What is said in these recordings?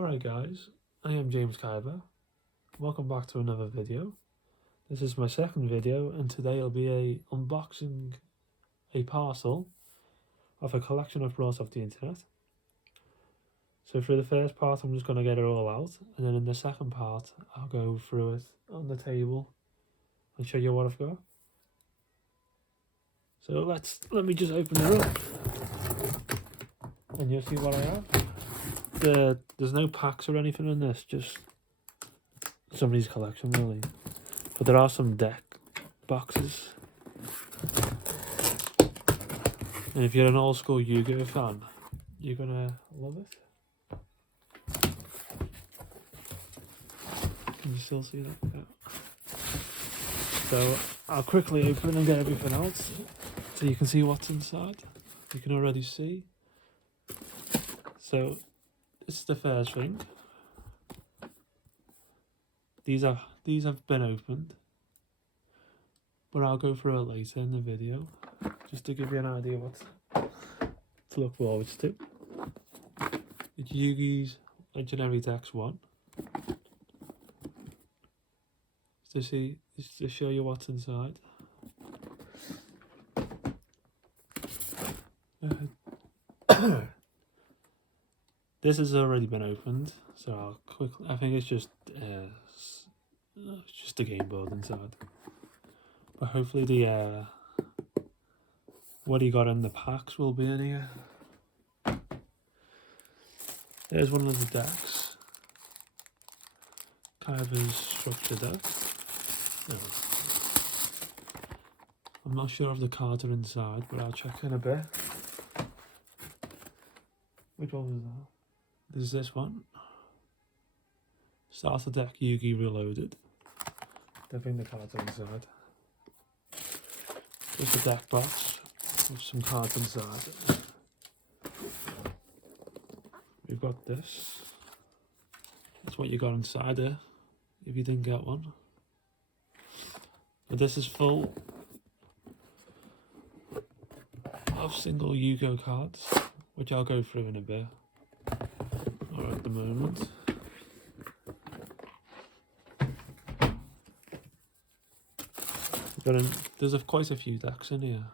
Alright guys, I am Jameskai. Welcome back to another video. This is my second video and today will be unboxing a parcel of a collection I've brought off the internet. So for the first part I'm just going to get it all out, and then in the second part I'll go through it on the table and show you what I've got. So let me just open it up and you'll see what I have. There's no packs or anything in this, just somebody's collection really. But there are some deck boxes. And if you're an old school Yu-Gi-Oh fan, you're gonna love it. Can you still see that? Yeah. So I'll quickly open and get everything out so you can see what's inside. You can already see. So this is the first thing. These have been opened, but I'll go through it later in the video, just to give you an idea what to look forward to. It's Yugi's Legendary Dex 1. Just to show you what's inside. This has already been opened, so I'll quickly. I think it's just a game board inside. But hopefully the what he got in the packs will be in here. There's one of the decks. Kind of his structure deck. No. I'm not sure if the cards are inside, but I'll check in a bit. Which one was that? There's this one. Starter deck Yu-Gi Reloaded. Don't think the cards are inside. Just a deck box with some cards inside. We've got this. That's what you got inside there, if you didn't get one. But this is full of single Yu-Gi-Oh cards, which I'll go through in a bit. Or at the moment. There's quite a few decks in here.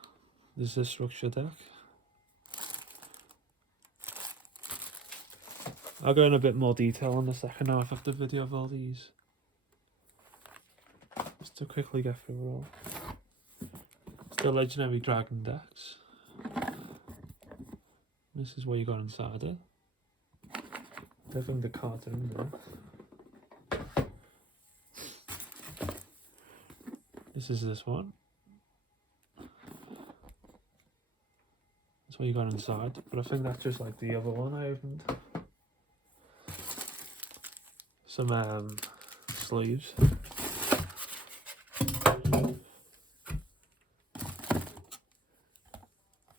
There's this structure deck. I'll go in a bit more detail on the second half of the video of all these. Just to quickly get through it all. It's the Legendary Dragon decks. This is what you got inside it. I think the cards are in there. This is this one. That's what you got inside, but I think that's just like the other one I opened. Some sleeves.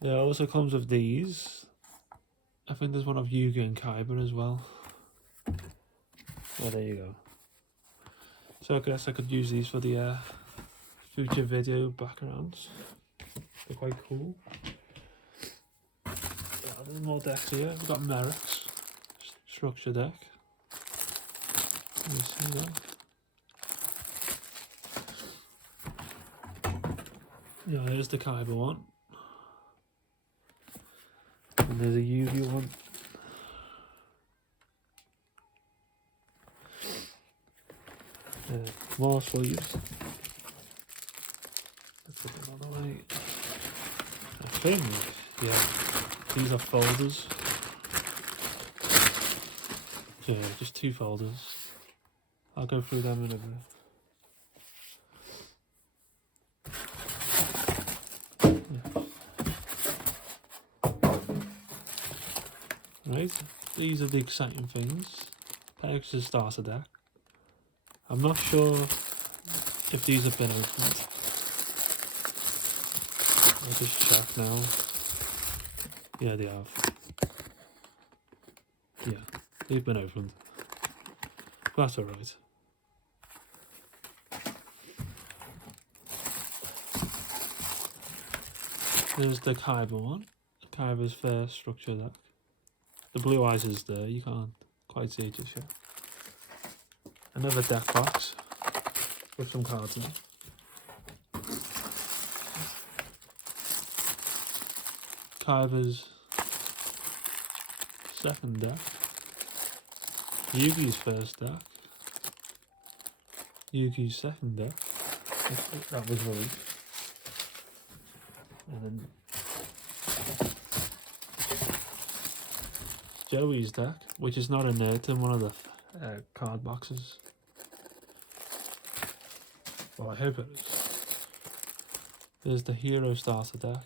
It also comes with these. I think there's one of Yugi and Kaiba as well. Oh, there you go. So I guess I could use these for the future video backgrounds. They're quite cool. There's more decks here. We've got Merrick's structure deck. You see that? Yeah, here's the Kaiba one. And there's a Yugi one. More sleeves. Let's put them on the way. I think, yeah, these are folders. Yeah, just 2 folders. I'll go through them in a bit. Yeah. Right, these are the exciting things. Extra starter deck. I'm not sure if these have been opened. I'll just check now. Yeah, they have. Yeah, they've been opened. That's alright. There's the Kaiba one. Kaiba's first structure deck. The blue eyes is there, you can't quite see it just yet. Another deck box with some cards in it. Kaiba's second deck. Yugi's first deck. Yugi's second deck. That was released. And then Joey's deck, which is not in there, it's in one of the card boxes. Well, I hope it is. There's the Hero Starter deck.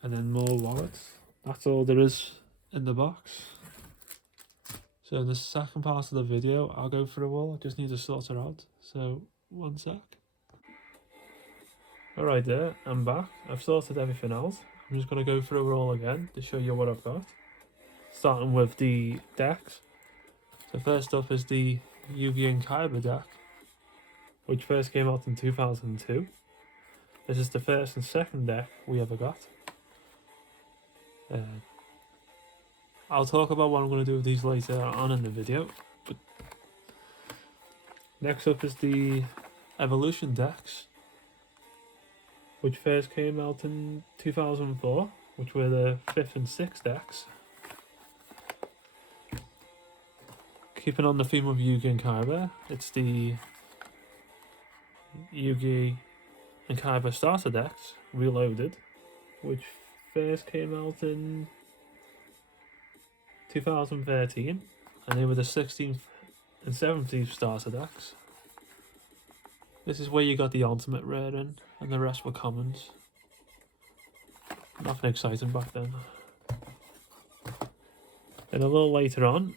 And then more wallets. That's all there is in the box. So in the second part of the video, I'll go through all. I just need to sort it out. So, one sec. Alright there, I'm back. I've sorted everything out. I'm just going to go through it all again to show you what I've got. Starting with the decks. So first up is the Yu-Gi-Oh! And Kaiba deck, which first came out in 2002. This is the first and second deck we ever got. I'll talk about what I'm going to do with these later on in the video. But next up is the Evolution decks, which first came out in 2004, which were the 5th and 6th decks. Keeping on the theme of Yu-Gi-Oh! And Kaiba, it's the Yu-Gi and Kaiba starter decks, reloaded, which first came out in 2013, and they were the 16th and 17th starter decks. This is where you got the ultimate rare in, and the rest were commons. Nothing exciting back then. And a little later on,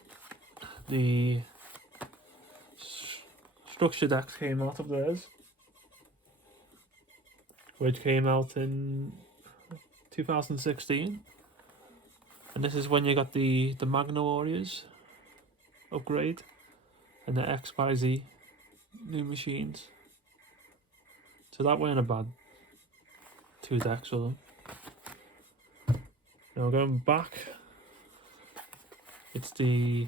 the structure decks came out of theirs, which came out in 2016. And this is when you got the Magna Warriors upgrade and the XYZ new machines. So that weren't a bad 2 decks for them. Now going back, it's the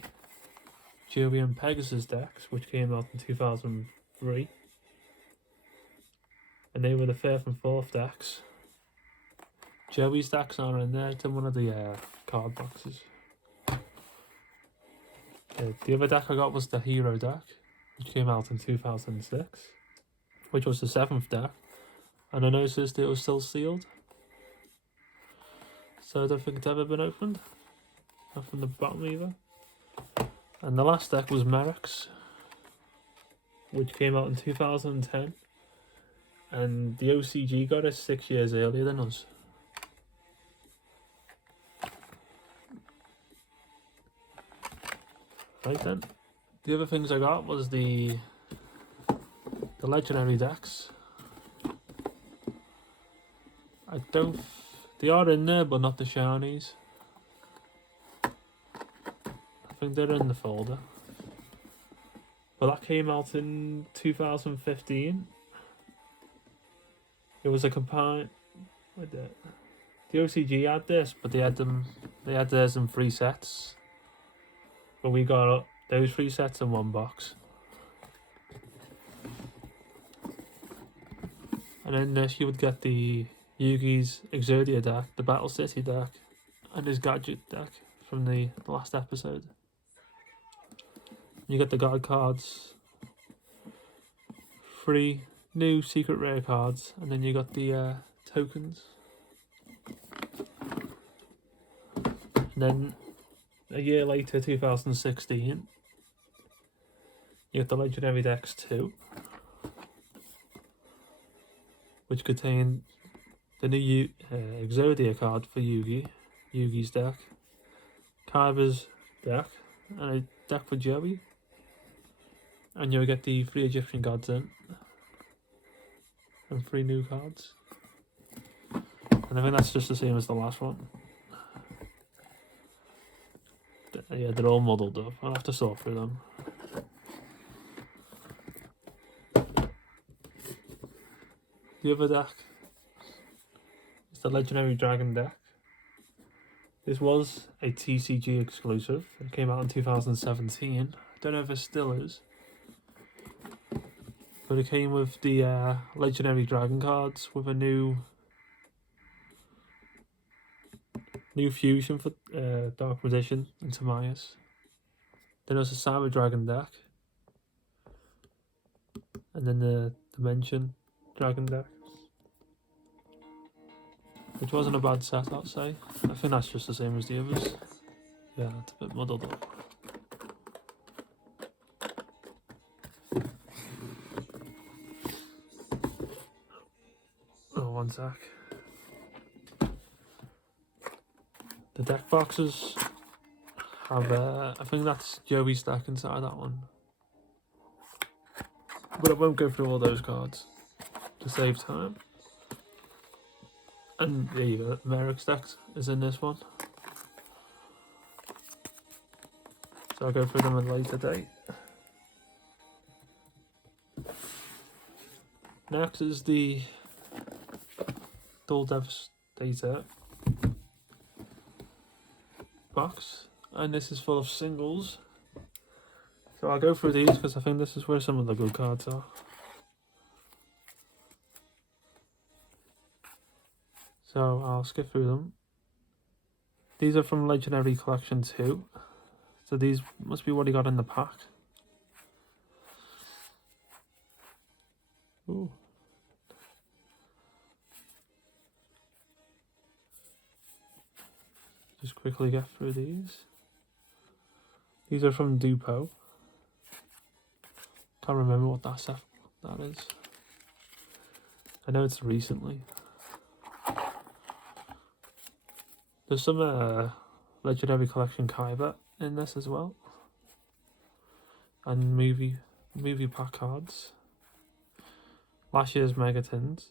Joey and Pegasus decks, which came out in 2003. And they were the 3rd and 4th decks. Joey's decks are in there, it's in one of the card boxes. The other deck I got was the Hero deck, which came out in 2006, which was the 7th deck. And I noticed it was still sealed. So I don't think it's ever been opened. Not from the bottom either. And the last deck was Merrick's, which came out in 2010. And the OCG got it 6 years earlier than us. Right then, the other things I got was the legendary decks. They are in there, but not the shinies. I think they're in the folder. But that came out in 2015. It was a combined. The OCG had this, but they had theirs in 3 sets. But we got those 3 sets in 1 box. And in this you would get the Yugi's Exodia deck, the Battle City deck, and his Gadget deck from the last episode. You get the guard cards, 3 new secret rare cards, and then you got the tokens. And then a year later, 2016, you get the Legendary Decks 2, which contain the new Exodia card for Yugi's deck, Kaiba's deck, and a deck for Joey. And you'll get the 3 Egyptian gods in, and 3 new cards. And I think that's just the same as the last one. Yeah, they're all muddled up. I'll have to sort through them. The other deck is the Legendary Dragon deck, This was a TCG exclusive. It came out in 2017. I don't know if it still is. But it came with the legendary dragon cards with a new fusion for Dark Magician and Timaeus. Then there's a Cyber Dragon deck. And then the Dimension Dragon deck. Which wasn't a bad set, I'd say. I think that's just the same as the others. Yeah, it's a bit muddled up. Oh, one sec. The deck boxes have, I think that's Joey's deck inside that one. But I won't go through all those cards to save time. And there you go, Merrick's deck is in this one. So I'll go through them at a later date. Next is the Dual Devastator box. And this is full of singles. So I'll go through these because I think this is where some of the good cards are. So I'll skip through them. These are from Legendary Collection 2. So these must be what he got in the pack. Ooh. Just quickly get through these. These are from Dupo. Can't remember what that is. I know it's recently. There's some Legendary Collection Kaiba in this as well. And movie pack cards. Last year's Megatins.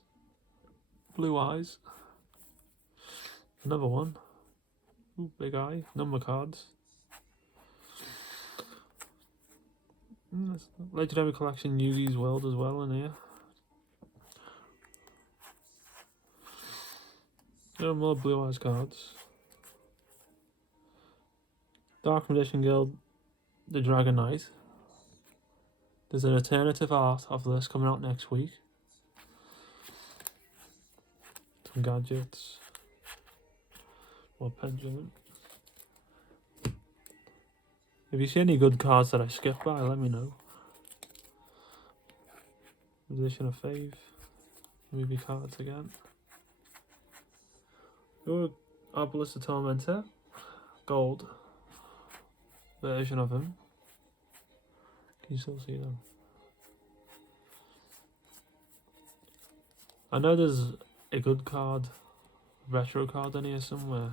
Blue Eyes. Another one. Ooh, Big Eye. Number cards. Legendary Collection Yugi's World as well in here. There are more Blue Eyes cards. Dark Magician Guild, the Dragon Knight. There's an alternative art of this coming out next week. Some gadgets. More pendulum. If you see any good cards that I skip by, let me know. Position of Fave. Movie cards again. Your Obelisk the Tormentor. Gold version of him. Can you still see them? I know there's a good card, retro card in here somewhere.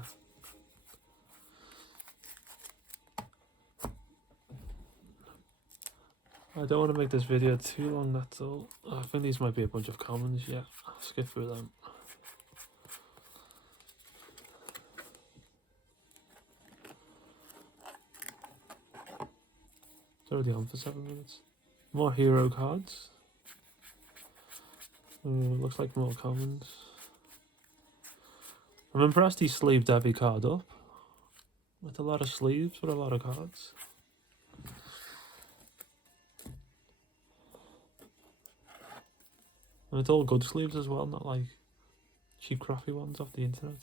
I don't want to make this video too long, that's all. I think these might be a bunch of commons, yeah. I'll skip through them. It's already on for 7 minutes. More hero cards. Ooh, looks like more commons. I'm impressed he sleeved every card up. With a lot of sleeves, with a lot of cards. And it's all good sleeves as well, not like cheap crappy ones off the internet.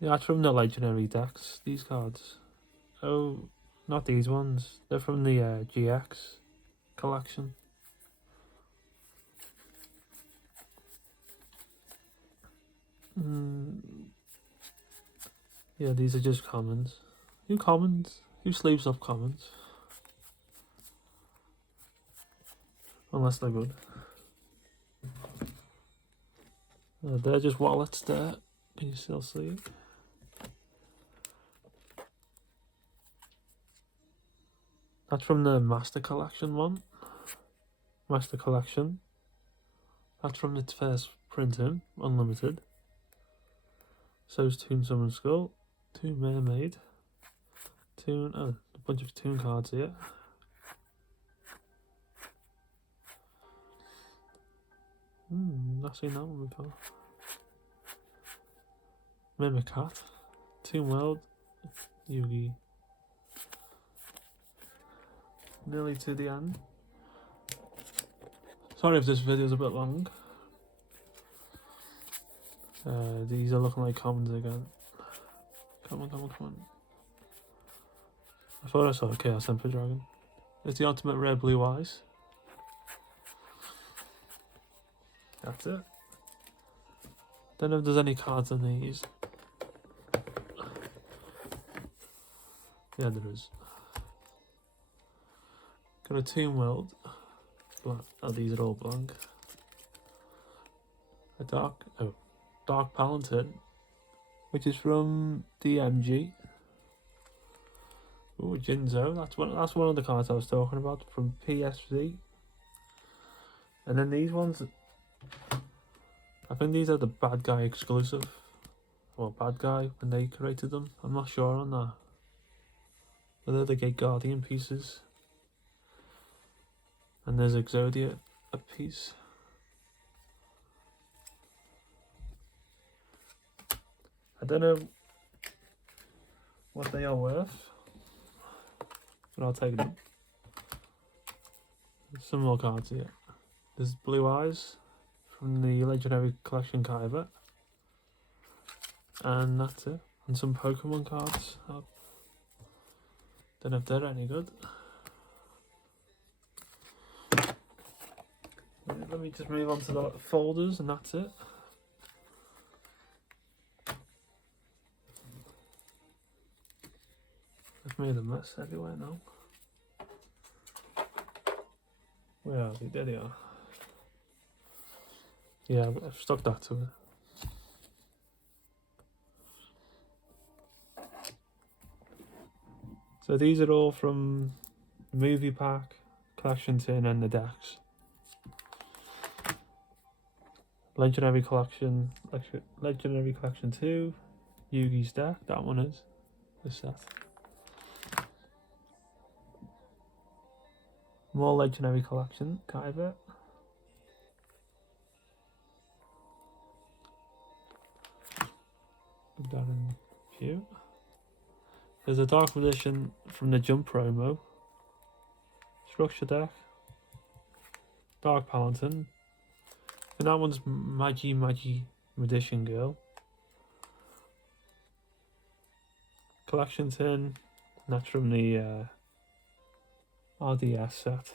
Yeah, that's from the legendary decks, these cards. Oh, not these ones. They're from the GX collection. Yeah, these are just commons. Who commons? Who sleeves up commons? Unless they're good. They're just wallets there. Can you still see it? That's from the Master Collection one. Master Collection. That's from its first printing, unlimited. So's Toon Summon Skull, Toon Mermaid, Toon, a bunch of Toon cards here. Not seen that one before. Mimicat, Team World, Yugi. Nearly to the end. Sorry if this video is a bit long. These are looking like commons again. Come on. I thought I saw a Chaos Emperor Dragon. It's the ultimate rare blue eyes. That's it. Don't know if there's any cards on these. Yeah, there is. Got a Team World. Oh, these are all blank. A Dark Palantir, which is from DMG. Ooh, Jinzo. That's one of the cards I was talking about from PSV. And then these ones, I think these are the bad guy exclusive. Well, bad guy when they created them. I'm not sure on that. But they're the Gate Guardian pieces. And there's Exodia a piece. I don't know what they are worth, but I'll take them. There's some more cards here. There's Blue Eyes from the Legendary Collection Kaiba. And that's it. And some Pokemon cards. Don't know if they're any good. Let me just move on to the folders and that's it. I've made a mess everywhere now. Where are they? There they are. Yeah, I've stuck that to it. So these are all from the movie pack, collection tin and the decks. Legendary Collection 2, Yugi's deck, that one is, this set. More Legendary Collection, Kaiba. Put that in view. There's a Dark Edition from the Jump promo. Structure deck. Dark Palantir. And that one's Magi Magician Girl. Collection tin. That's from the RDS set,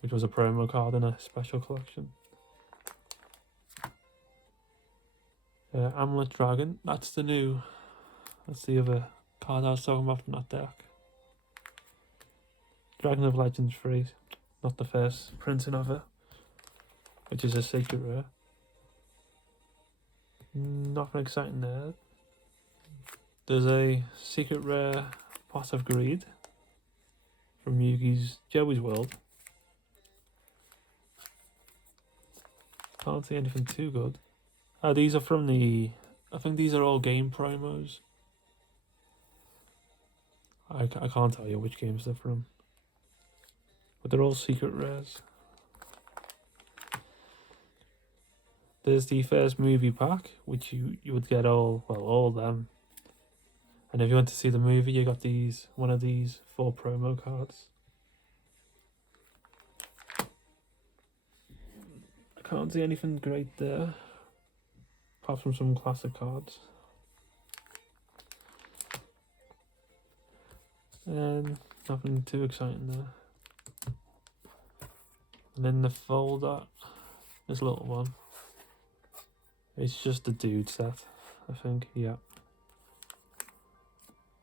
which was a promo card in a special collection. Amulet Dragon. That's the other card I was talking about from that deck. Dragon of Legends 3. Not the first printing of it, which is a secret rare. Nothing exciting there. There's a secret rare Pot of Greed from Joey's World. Can't see anything too good. These are from I think these are all game promos. I can't tell you which games they're from, but they're all secret rares. There's the first movie pack, which you would get all of them. And if you want to see the movie, you got one of these 4 promo cards. I can't see anything great there, apart from some classic cards. And nothing too exciting there. And then the folder, this little one. It's just the dude set, I think, yeah.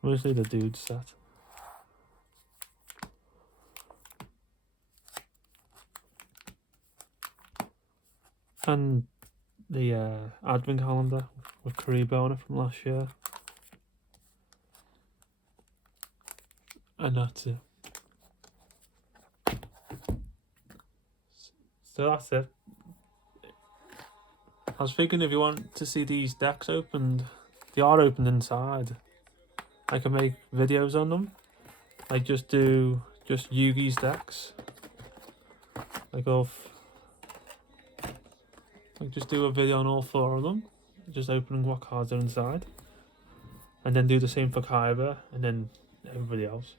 Mostly the dude set. And the advent calendar with Karibo on it from last year. And that's it. So that's it. I was thinking if you want to see these decks opened, they are opened inside. I can make videos on them. Like just Yugi's decks. Like just do a video on all 4 of them. just opening what cards are inside, and then do the same for Kaiba and then everybody else.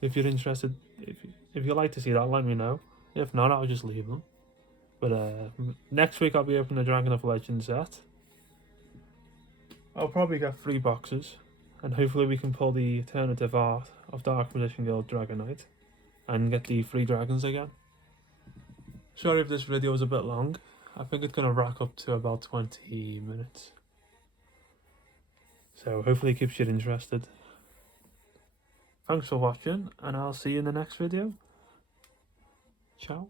If you're interested, if you'd like to see that, let me know. If not, I'll just leave them. But next week I'll be opening the Dragon of Legends set. I'll probably get 3 boxes, and hopefully we can pull the alternative art of Dark Magician Guild Dragon Knight and get the 3 dragons again. Sorry if this video was a bit long. I think it's going to rack up to about 20 minutes. So hopefully it keeps you interested. Thanks for watching, and I'll see you in the next video. Ciao.